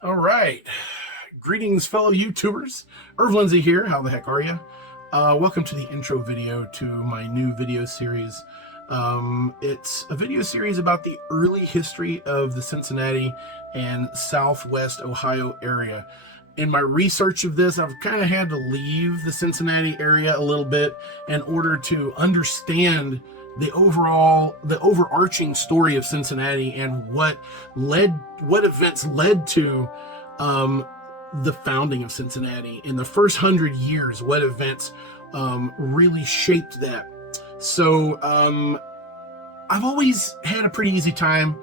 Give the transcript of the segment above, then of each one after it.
All right. Greetings, fellow YouTubers. Irv Lindsay here. How the heck are you? Welcome to the intro video to my new video series. It's a video series about the early history of the Cincinnati and Southwest Ohio area. In my research of this, I've kind of had to leave the Cincinnati area a little bit in order to understand the overarching story of Cincinnati and what events led to the founding of Cincinnati in the first 100 years. What events really shaped that? So I've always had a pretty easy time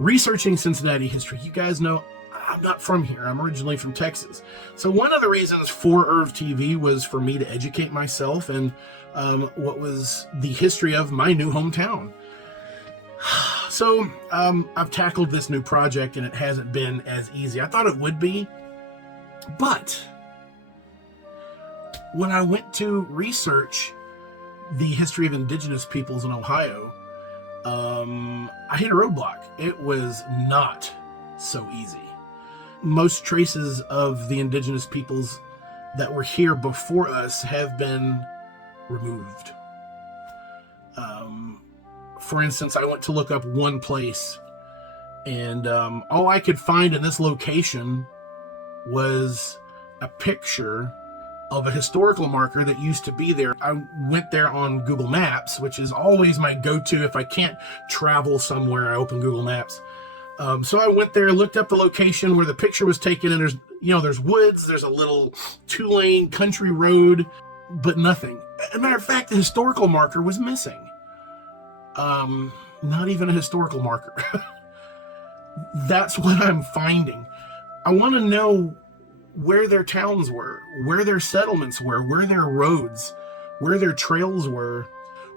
researching Cincinnati history. You guys know I'm not from here. I'm originally from Texas. So one of the reasons for Irv TV was for me to educate myself and what was the history of my new hometown. So I've tackled this new project and it hasn't been as easy. I thought it would be, but when I went to research the history of indigenous peoples in Ohio, I hit a roadblock. It was not so easy. Most traces of the indigenous peoples that were here before us have been removed. For instance, I went to look up one place, and all I could find in this location was a picture of a historical marker that used to be there. I went there on Google Maps, which is always my go-to. If I can't travel somewhere, I open Google Maps. So I went there, looked up the location where the picture was taken, and there's woods, there's a little 2-lane country road, but nothing. As a matter of fact, the historical marker was missing. Not even a historical marker. That's what I'm finding. I want to know where their towns were, where their settlements were, where their roads, where their trails were.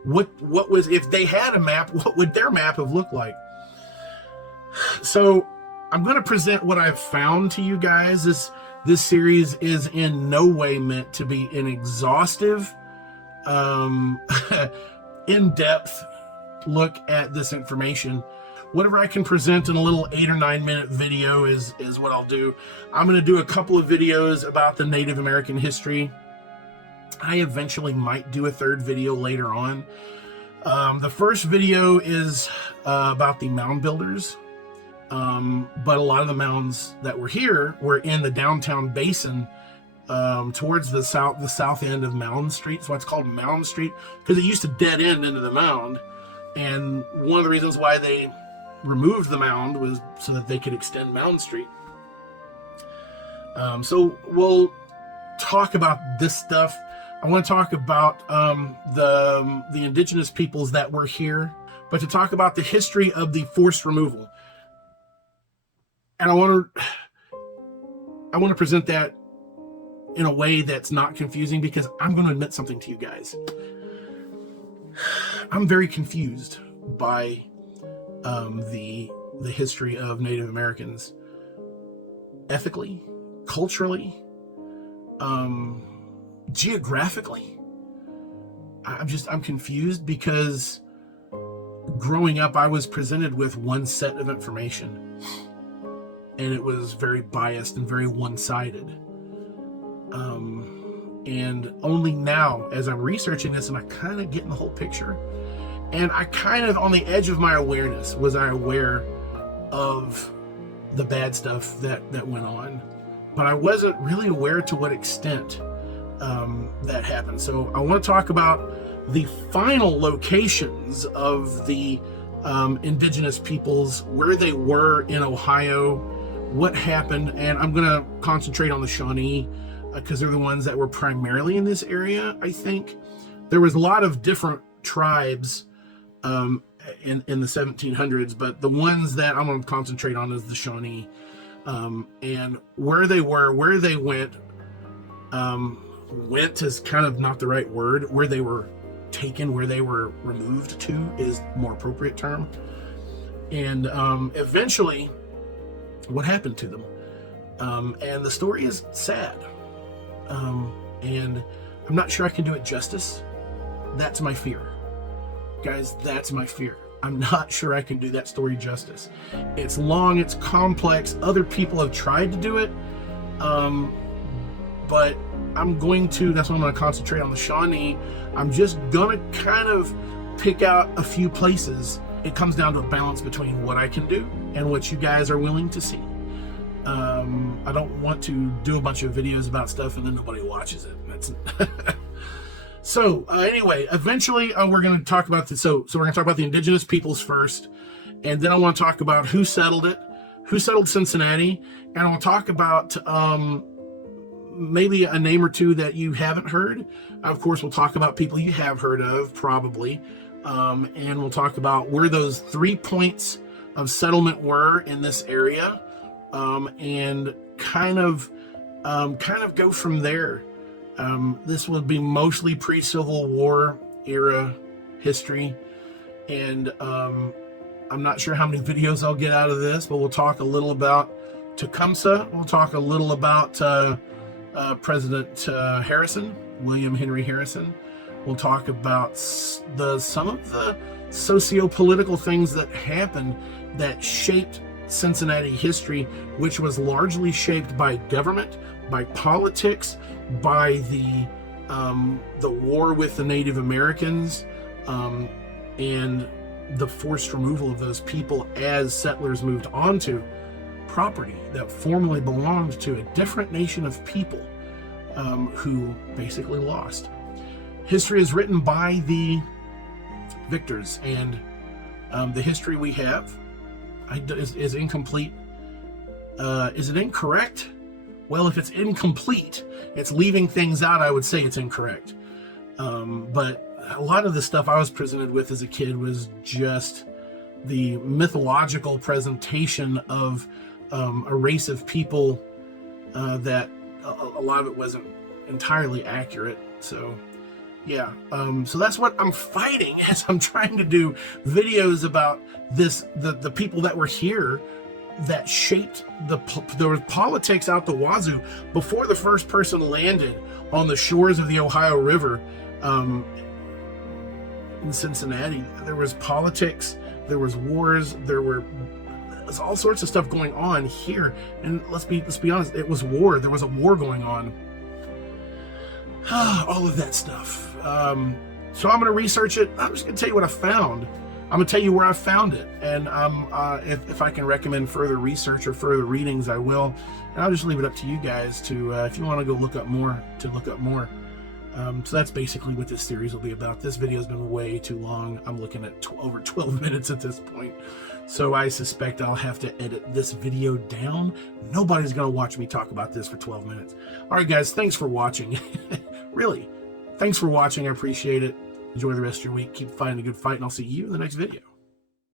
What was, if they had a map, what would their map have looked like? So I'm going to present what I've found to you guys. This series is in no way meant to be an exhaustive, in-depth look at this information. Whatever I can present in a little 8 or 9 minute video is what I'll do. I'm going to do a couple of videos about the Native American history. I eventually might do a third video later on. The first video is about the mound builders. But a lot of the mounds that were here were in the downtown basin, towards the south end of Mound Street. So it's called Mound Street because it used to dead end into the mound. And one of the reasons why they removed the mound was so that they could extend Mound Street. So we'll talk about this stuff. I want to talk about the indigenous peoples that were here, but to talk about the history of the forced removal. And I want to present that in a way that's not confusing, because I'm going to admit something to you guys. I'm very confused by the history of Native Americans, ethically, culturally, geographically. I'm confused because growing up, I was presented with one set of information, and it was very biased and very one-sided. And only now, as I'm researching this, am I kind of getting the whole picture. And I kind of, on the edge of my awareness, was I aware of the bad stuff that went on. But I wasn't really aware to what extent that happened. So I want to talk about the final locations of the indigenous peoples, where they were in Ohio, what happened, and I'm going to concentrate on the Shawnee because they're the ones that were primarily in this area. I think there was a lot of different tribes in the 1700s, but the ones that I'm going to concentrate on is the Shawnee, and where they were, where they went. Went is kind of not the right word. Where they were taken, where they were removed to is the more appropriate term. And eventually what happened to them. And the story is sad. And I'm not sure I can do it justice. That's my fear. Guys, that's my fear. I'm not sure I can do that story justice. It's long, it's complex. Other people have tried to do it, but that's why I'm going to concentrate on the Shawnee. I'm just going to kind of pick out a few places. It comes down to a balance between what I can do and what you guys are willing to see. I don't want to do a bunch of videos about stuff and then nobody watches it. That's So anyway, eventually we're going to talk about so we're going to talk about the indigenous peoples first, and then I want to talk about who settled it, who settled Cincinnati, and I'll talk about maybe a name or two that you haven't heard. Of course, we'll talk about people you have heard of, probably, and we'll talk about where those 3 points of settlement were in this area, and kind of go from there. This will be mostly pre-Civil War era history, and I'm not sure how many videos I'll get out of this, but we'll talk a little about Tecumseh. We'll talk a little about President Harrison, William Henry Harrison. We'll talk about some of the socio-political things that happened that shaped Cincinnati history, which was largely shaped by government, by politics, by the war with the Native Americans, and the forced removal of those people as settlers moved onto property that formerly belonged to a different nation of people, who basically lost. History is written by the victors, and the history we have is incomplete. Is it incorrect? Well, if it's incomplete, it's leaving things out, I would say it's incorrect. But a lot of the stuff I was presented with as a kid was just the mythological presentation of a race of people that a lot of it wasn't entirely accurate. So, yeah. So that's what I'm fighting as I'm trying to do videos about the people that were here that shaped there was politics out the wazoo before the first person landed on the shores of the Ohio River in Cincinnati. There was politics, there was wars, there was all sorts of stuff going on here, and let's be honest, it was war. There was a war going on. All of that stuff. So I'm going to research it. I'm just going to tell you what I found. I'm going to tell you where I found it, and if I can recommend further research or further readings, I will. And I'll just leave it up to you guys to, if you want to go look up more, so that's basically what this series will be about. This video has been way too long. I'm looking at over 12 minutes at this point, so I suspect I'll have to edit this video down. Nobody's going to watch me talk about this for 12 minutes. All right, guys, thanks for watching. Really, thanks for watching. I appreciate it. Enjoy the rest of your week. Keep fighting a good fight, and I'll see you in the next video.